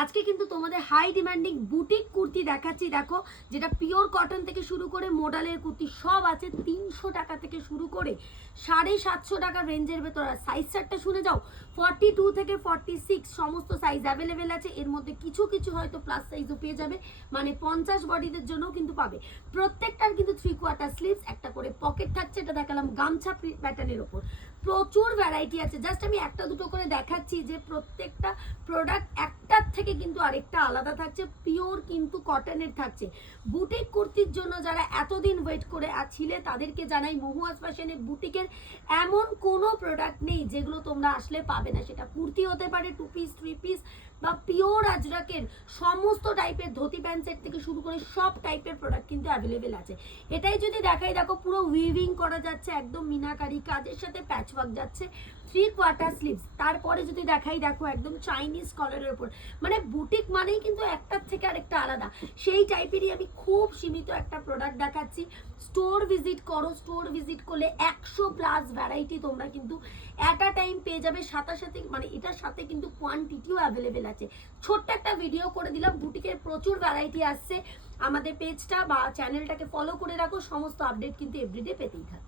আজকে কিন্তু তোমাদের হাই ডিমান্ডিং বুটিক কুর্তি দেখাচ্ছি। দেখো, যেটা পিওর কটন থেকে শুরু করে মোডালের কুর্তি সব আছে 300 টাকা থেকে শুরু করে 750 টাকার রেঞ্জের ভেতর। আর সাইজ চারটা শুনে যাও, 42 থেকে 46 সমস্ত সাইজ অ্যাভেলেবেল আছে। এর মধ্যে কিছু কিছু হয়তো প্লাস সাইজও পেয়ে যাবে, মানে 50 বডিদের জন্যও কিন্তু পাবে। প্রত্যেকটার কিন্তু 3/4 স্লিভস, একটা করে পকেট থাকছে। এটা দেখালাম গামছা প্যাটার্নের ওপর। প্রচুর ভ্যারাইটি আছে, জাস্ট আমি একটা দুটো করে দেখাচ্ছি যে প্রত্যেকটা প্রোডাক্ট একটার থেকে কিন্তু আরেকটা আলাদা থাকছে। পিওর কিন্তু কটনের থাকছে। বুটিক কুর্তির জন্য যারা এতদিন ওয়েট করে ছিলে তাদেরকে জানাই, মহুয়াজ ফ্যাশনে বুটিকের এমন কোনো প্রোডাক্ট নেই যেগুলো তোমরা আসলে পাবে না। সেটা কুর্তি হতে পারে, 2 পিস 3 পিস বা পিওর আজরাকের সমস্ত টাইপের ধুতি প্যান্ট সেট থেকে শুরু করে সব টাইপের প্রোডাক্ট কিন্তু অ্যাভেলেবেল আছে। এটাই যদি দেখাই, দেখো পুরো উইভিং করা যাচ্ছে, একদম মিনাকারি কাজের সাথে প্যাচওয়ার্ক যাচ্ছে, 3/4 স্লিভস। তারপরে যদি দেখাই, দেখো একদম চাইনিজ কলারের উপর, মানে বুটিক মানেই কিন্তু একটার থেকে আরেকটা আলাদা। সেই টাইপেরই আমি খুব সীমিত একটা প্রোডাক্ট দেখাচ্ছি। স্টোর ভিজিট করো, স্টোর ভিজিট করলে 100+ ভ্যারাইটি তোমরা কিন্তু অ্যাট আ টাইম পেয়ে যাবে। সাথে সাথে মানে এটার সাথে কিন্তু কোয়ান্টিটিও অ্যাভেলেবেল আছে। ছোট্ট একটা ভিডিও করে দিলাম, বুটিকের প্রচুর ভ্যারাইটি আসছে। আমাদের পেজটা বা চ্যানেলটাকে ফলো করে রাখো, সমস্ত আপডেট কিন্তু এভরিডে পেতেই থাকবে।